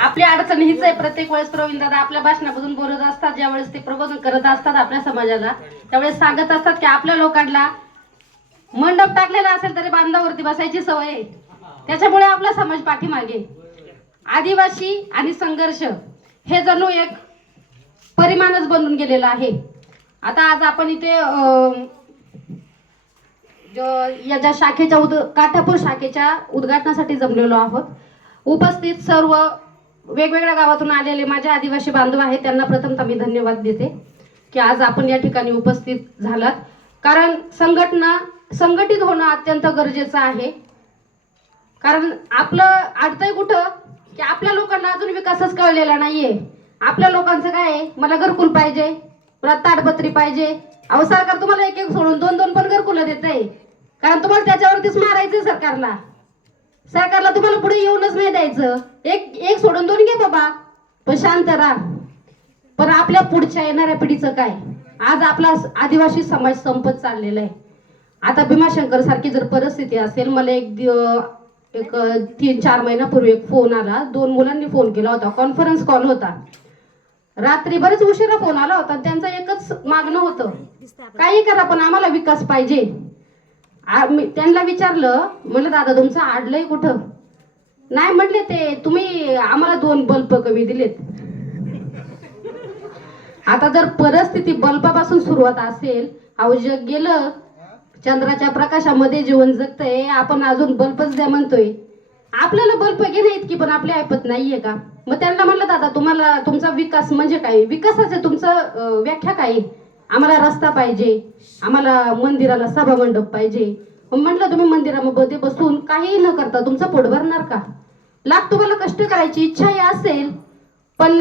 आपली अडचण हीच आहे. प्रत्येक वेळेस प्रवीण दादा आपल्या भाषणामधून बोलत असतात. ज्यावेळेस ते प्रबोधन करत असतात आपल्या समाजाला त्यावेळेस सांगत असतात की आपल्या लोकांना मंडप टाकलेला असेल तरी बांधावरती बसायची सवय आहे. त्याच्यामुळे आपला समाज पाठीमागे आदिवासी आणि संघर्ष हे जणू एक परिमाणच बनून गेलेला आहे. आता आज आपण इथे या ज्या शाखेच्या उद काठापूर शाखेच्या उद्घाटनासाठी जमलेलो आहोत. उपस्थित सर्व वेगवेगळ्या गावातून आलेले माझे आदिवासी बांधव आहेत त्यांना प्रथमतः मी धन्यवाद देते की आज आपण या ठिकाणी उपस्थित झालात. कारण संघटना संघटित होणं अत्यंत गरजेचं आहे. कारण आपलं अडतंय कुठं? की आपल्या लोकांना अजून विकासच कळलेला नाहीये. आपल्या लोकांचं काय आहे? मला घरकुल पाहिजे मला ताडपत्री पाहिजे. अहो सरकार तुम्हाला एक एक सोडून दोन दोन पण घरकुलं देत आहे कारण तुम्हाला त्याच्यावरतीच मारायचं सरकारला. सरकारला तुम्हाला पुढे येऊनच नाही द्यायचं. एक एक सोडून दोन घे बाबा. पण शांत राहा. पण आपल्या पुढच्या येणाऱ्या पिढीचं काय? आज आपला आदिवासी समाज संपत चाललेला आहे. आता भीमाशंकर सारखी जर परिस्थिती असेल मला एक एक तीन चार महिन्यापूर्वी एक फोन आला. दोन मुलांनी फोन केला होता. कॉन्फरन्स कॉल होता. रात्री बरेच उशिरा फोन आला होता. त्यांचं एकच मागणं होतं. काही करा पण आम्हाला विकास पाहिजे. मी त्यांना विचारलं म्हणलं दादा तुमचं आडलंय कुठं? नाही म्हटले ते तुम्ही आम्हाला दोन बल्ब कमी दिलेत. आता जर परिस्थिती बल्बापासून सुरुवात असेल अहो जग गेलं चंद्राच्या प्रकाशामध्ये जीवन जगतंय आपण अजून बल्बच द्या म्हणतोय. आपल्याला बल्ब घेणे इतकी पण आपली ऐपत नाहीये का? मग त्यांना म्हणलं दादा तुम्हाला तुमचा विकास म्हणजे काय? विकासाचं तुमचं व्याख्या काय? आम्हाला रस्ता पाहिजे. आम्हाला मंदिराला सभा मंडप पाहिजे म्हटलं तुम्ही मंदिरामध्ये बसून काही न करता तुमचं पोट भरणार का? लाख तुम्हाला कष्ट करायची इच्छाही असेल पण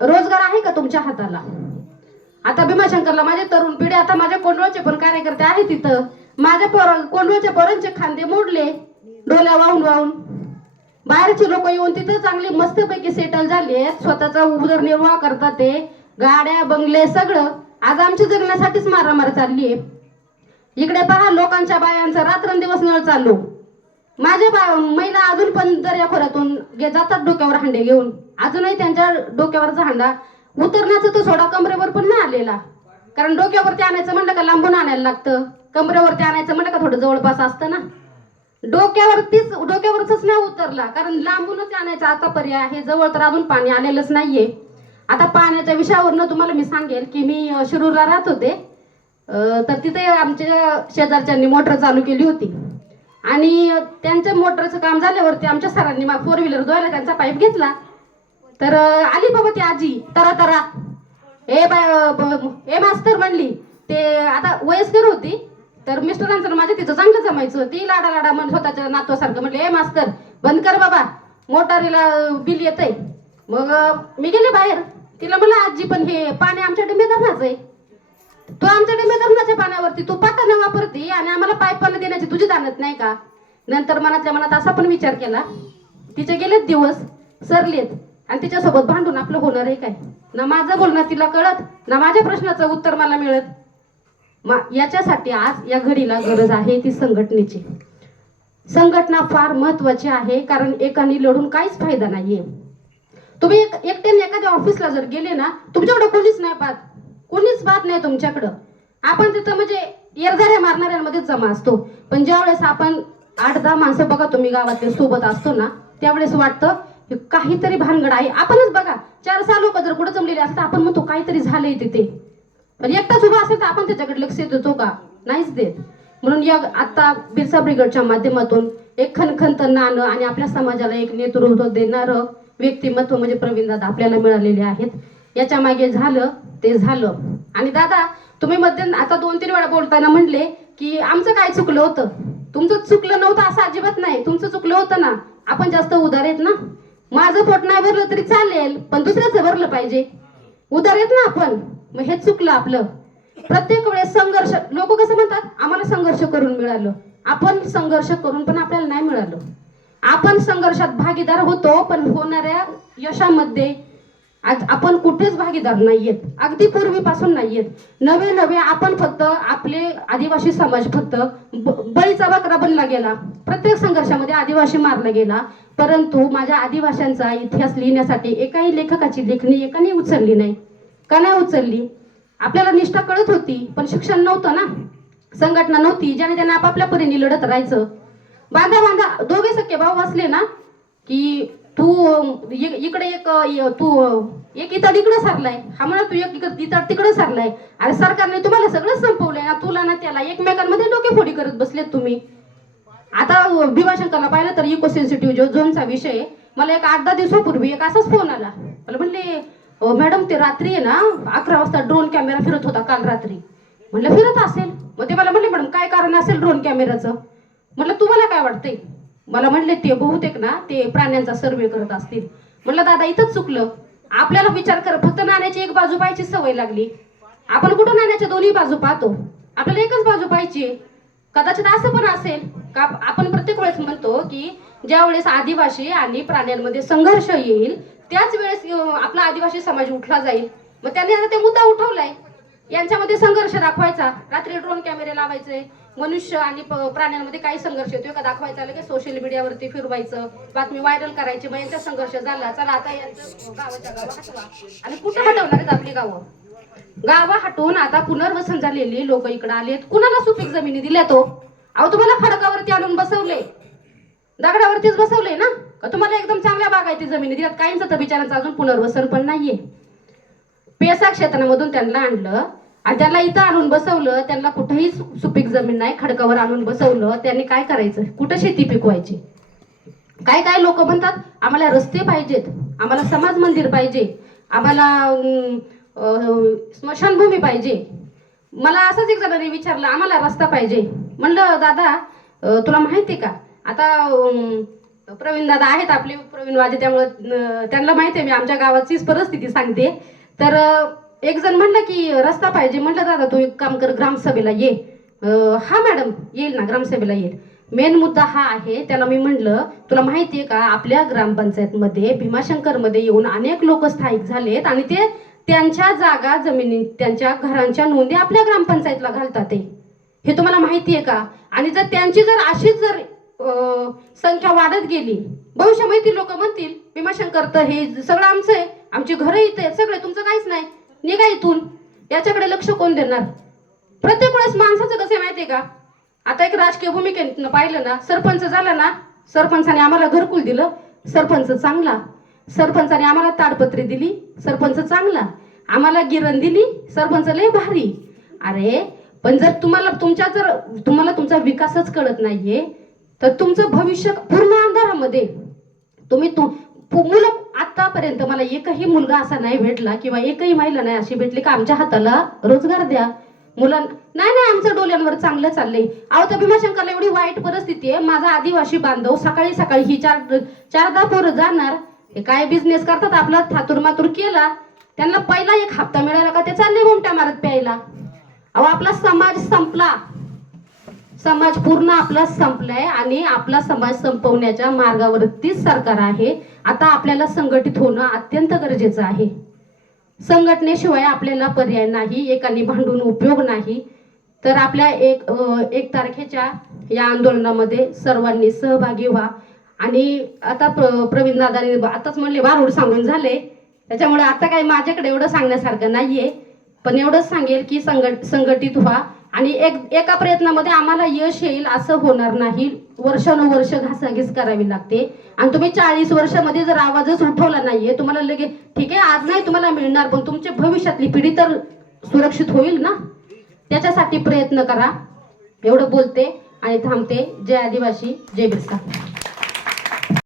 रोजगार आहे का तुमच्या हाताला? आता भीमाशंकरला माझे तरुण पिढी आता माझ्या कोंडवाचे पण कार्यकर्ते आहेत तिथं माझ्या पोर कोंडवाच्या पोरांचे खांदे मोडले डोल्या वाहून वाहून. बाहेरचे लोक येऊन तिथं चांगली मस्तपैकी सेटल झाले स्वतःचा उदरनिर्वाह करतात ते. गाड्या बंगले सगळं. आज आमची जगण्यासाठीच मारामार चालली आहे. इकडे पहा लोकांच्या बायांचा रात्रंदिवस नळ चालू. माझ्या बा महिला अजून पण दर्या खोऱ्यातून जातात डोक्यावर हांडे घेऊन. अजूनही त्यांच्या डोक्यावरचा हांडा उतरण्याचं तो सोडा कमरेवर पण नाही आलेला. कारण डोक्यावरती आणायचं म्हणलं का लांबून आणायला लागतं. कमरेवरती आणायचं म्हणलं का थोडं जवळपास असतं ना. डोक्यावरतीच डोक्यावरच नाही उतरला. कारण लांबूनच आणायचा आता पर्याय आहे. जवळ तर अजून पाणी आलेलंच नाहीये. आता पाण्याच्या विषयावरनं तुम्हाला मी सांगेल की मी शिरूरला राहत होते. तर तिथे आमच्या शेजारच्यांनी मोटर चालू केली होती. आणि त्यांच्या मोटरचं काम झाल्यावरती आमच्या सरांनी मग फोर व्हीलर धुवायला त्यांचा पाईप घेतला. तर आली बाबा ती आजी तरा तरा. ए बाय ए मास्तर म्हणली ते आता वयस्कर होती तर मिस्टरांचं माझ्या तिचं चांगलं जमायचं ती लाडा लाडा म्हण स्वतःच्या नातवासारखं म्हणले ए मास्तर बंद कर बाबा मोटारीला बिल येतंय. मग मी गेले बाहेर. तिला म्हणलं आजी पण हे पाणी आमच्या डिंबे धरणाचं आहे. तू आमच्या डिंबे धरणाच्या पाण्यावरती तू पाटानं वापरते आणि आम्हाला पाईपाला देण्याची तुझी जाणत नाही का? नंतर मनातल्या मनात असा पण विचार केला. तिचे गेलेत दिवस सरलेत. आणि तिच्यासोबत भांडून आपलं होणार आहे काय? ना माझं बोलणं तिला कळत ना माझ्या प्रश्नाचं उत्तर मला मिळत. मा- याच्यासाठी आज या घडीला गरज आहे ती संघटनेची. संघटना फार महत्वाची आहे कारण एकाने लढून काहीच फायदा नाहीये. तुम्ही एक एकट्याने एखाद्या ऑफिसला जर गेले ना तुमच्याकडे कोणीच नाही पाहत. कोणीच पाहत नाही तुमच्याकडं. आपण तिथं म्हणजे येरझाऱ्या मारणाऱ्यांमध्येच जमा असतो. पण ज्यावेळेस आपण आठ दहा माणसं बघा तुम्ही गावातले सोबत असतो ना त्यावेळेस वाटतं हे काहीतरी भानगड आहे. आपणच बघा चार सहा लोक जर कुठं जमलेले असतात आपण म्हणतो काहीतरी झालंय तिथे. पण एकटाच उभा असेल तर आपण त्याच्याकडे लक्ष देतो का? नाहीच देत. म्हणून या आता बिरसा ब्रिगेडच्या माध्यमातून एक खनखंत नाणं आणि आपल्या समाजाला एक नेतृत्व देणारं व्यक्तिमत्व म्हणजे प्रवीण दादा आपल्याला मिळालेले आहेत. याच्या मागे झालं ते झालं. आणि दादा तुम्ही मध्ये आता दोन तीन वेळा बोलताना म्हणले की आमचं काय चुकलं होतं? तुमचं चुकलं नव्हतं असं अजिबात नाही. तुमचं चुकलं होतं ना आपण जास्त उदार आहेत ना? माझं पोट नाही भरलं तरी चालेल पण दुसऱ्याचं भरलं पाहिजे. उदार आहेत ना आपण? मग हे चुकलं आपलं. प्रत्येक वेळेस संघर्ष लोक कसं म्हणतात? आम्हाला संघर्ष करून मिळालं. आपण संघर्ष करून पण आपल्याला नाही मिळालं. आपण संघर्षात भागीदार होतो पण होणाऱ्या यशामध्ये आज आपण कुठेच भागीदार नाहीयेत. अगदी पूर्वीपासून नाहीयेत. नवे नवे आपण फक्त आपले आदिवासी समाज फक्त बळीचा बकरा बनला गेला. प्रत्येक संघर्षामध्ये आदिवासी मारला गेला. परंतु माझ्या आदिवाशांचा इतिहास लिहिण्यासाठी एकाही लेखकाची लेखणी एकाने उचलली नाही. का नाही उचलली? आपल्याला निष्ठा कळत होती पण शिक्षण नव्हतं ना. संघटना नव्हती ज्याने त्यांना आपापल्या परीने लढत राहायचं. बांधा बांधा. दोघे सख्खे भाऊ असले ना की तू इकडे एक तू एक इतर तिकडे सरलाय. हा म्हणा तू एक इकडे इतर तिकडे सरलाय. अरे सरकारने तुम्हाला सगळं संपवलंय ना तुला ना त्याला एकमेकांमध्ये डोकेफोडी करत बसलेत तुम्ही. आता भीमाशंकरला पाहिलं तर इको सेन्सिटिव्ह जो झोनचा विषय आहे, मला एक आठ दहा दिवसापूर्वी एक असाच फोन आला. मला म्हणले मॅडम ते रात्री आहे ना अकरा वाजता ड्रोन कॅमेरा फिरत होता काल रात्री. म्हणलं फिरत असेल. मग ते मला म्हणले मॅडम काय कारण असेल ड्रोन कॅमेराचं? म्हटलं तुम्हाला काय वाटतंय? मला म्हणले ते बहुतेक ना ते प्राण्यांचा सर्वे करत असतील. म्हटलं दादा इथंच चुकलं. आपल्याला विचार कर फक्त नाण्याची एक बाजू पाहायची सवय लागली. आपण कुठं नाण्याच्या दोन्ही बाजू पाहतो. आपल्याला एकच बाजू पाहिजे कदाचित असं पण असेल का आपण प्रत्येक वेळेस म्हणतो की ज्या वेळेस आदिवासी आणि प्राण्यांमध्ये संघर्ष येईल त्याच वेळेस आपला आदिवासी समाज उठला जाईल. मग त्यांनी आता ते मुद्दा उठवलाय. यांच्यामध्ये संघर्ष दाखवायचा. रात्री ड्रोन कॅमेरे लावायचे. मनुष्य आणि प- प्राण्यांमध्ये काही संघर्ष येतोय का? दाखवायचा की सोशल मीडियावरती फिरवायचं. बातमी व्हायरल करायची. मग यांचा संघर्ष झाला. चला आता यांचं गावाच्या गावा हटवा. आणि कुठं हटवणार आहेत आपली गावं? गावं हटवून आता पुनर्वसन झालेली लोक इकडे आलेत कुणाला सुपीक जमिनी दिल्या तो? अहो तुम्हाला फडकावरती आणून बसवले दगडावरतीच बसवले ना? का तुम्हाला एकदम चांगल्या बागायती जमिनी दिल्यात? काहींचं तर बिचारांचं अजून पुनर्वसन पण नाहीये. पेसा क्षेत्रामधून त्यांना आणलं. आणि त्याला इथं आणून बसवलं त्यांना कुठंही सुपीक जमीन नाही खडकावर आणून बसवलं त्यांनी काय करायचं? कुठं शेती पिकवायची? काय काय लोक म्हणतात आम्हाला रस्ते पाहिजेत आम्हाला समाज मंदिर पाहिजे आम्हाला स्मशानभूमी पाहिजे. मला असंच एक जणांनी विचारलं आम्हाला रस्ता पाहिजे. म्हणलं दादा तुला माहिती का? आता प्रवीण दादा आहेत आपले प्रवीण वाजे त्यामुळे त्यांना माहिती आहे मी आमच्या गावाचीच परिस्थिती सांगते. तर एक जण म्हणलं की रस्ता पाहिजे. म्हटलं दादा तू एक काम कर ग्रामसभेला ये. हा मॅडम येईल ना ग्रामसभेला येईल. मेन मुद्दा हा आहे त्याला मी म्हणलं तुला माहिती आहे का आपल्या ग्रामपंचायतमध्ये भीमाशंकरमध्ये येऊन अनेक लोक स्थायिक झालेत आणि ते त्यांच्या जागा जमिनी त्यांच्या घरांच्या नोंदी आपल्या ग्रामपंचायतला घालतात ते. हे तुम्हाला माहिती आहे का? आणि जर त्यांची जर अशीच जर संख्या वाढत गेली भविष्यामध्ये ती लोक म्हणतील भीमाशंकर तर हे सगळं आमचं आहे आमची घरं इथे सगळे तुमचं काहीच नाही. निघा इथून. याच्याकडे लक्ष कोण देणार? प्रत्येक वेळेस माणसाचं कसं आहे माहितीये का? आता एक राजकीय भूमिकेनं पाहिलं ना सरपंच झाला ना सरपंचाने आम्हाला घरकुल दिलं सरपंच चांगला. सरपंचाने आम्हाला ताडपत्री दिली सरपंच चांगला. आम्हाला गिरण दिली सरपंच लय भारी. अरे पण जर तुम्हाला तुमच्या जर तुम्हाला तुमचा विकासच कळत नाहीये तर तुमचं भविष्य पूर्ण अंधारामध्ये. तुम्ही तु मुलं आतापर्यंत मला एकही मुलगा असा नाही भेटला किंवा एकही महिला नाही अशी भेटली का आमच्या हाताला रोजगार द्या. मुलांना नाही नाही आमचं डोल्यांवर चांगलं चाललंय. अहो त्या भीमाशंकरला एवढी वाईट परिस्थिती आहे. माझा आदिवासी बांधव सकाळी सकाळी ही चार चार दहा पोरं जाणार. हे काय बिझनेस करतात? आपला थातूर मातूर केला. त्यांना पहिला एक हप्ता मिळाला का? ते चालले मोमट्या मारत प्यायला. अहो आपला समाज संपला. समाज पूर्ण आपला संपलाय आणि आपला समाज संपवण्याच्या मार्गावरतीच सरकार आहे. आता आपल्याला संघटित होणं अत्यंत गरजेचं आहे. संघटनेशिवाय आपल्याला पर्याय नाही एकाने भांडून उपयोग नाही. तर आपल्या एक एक तारखेच्या या आंदोलनामध्ये सर्वांनी सहभागी व्हा. आणि आता प्र प्रवीण दादाने आताच म्हणले वारूड सांगून झाले. त्याच्यामुळे आता काही माझ्याकडे एवढं सांगण्यासारखं नाहीये. पण एवढंच सांगेल की संघट संघटित व्हा. आणि एक एका प्रयत्नामध्ये आम्हाला यश येईल असं होणार नाही. वर्षानुवर्ष घासाघीस करावी लागते. आणि तुम्ही चाळीस वर्षामध्ये जर आवाजच उठवला नाहीये तुम्हाला लगे ठीक आहे आज नाही तुम्हाला मिळणार पण तुमचे भविष्यातली पिढी तर सुरक्षित होईल ना? त्याच्यासाठी प्रयत्न करा. एवढं बोलते आणि थांबते. जय आदिवासी जय बिरसा.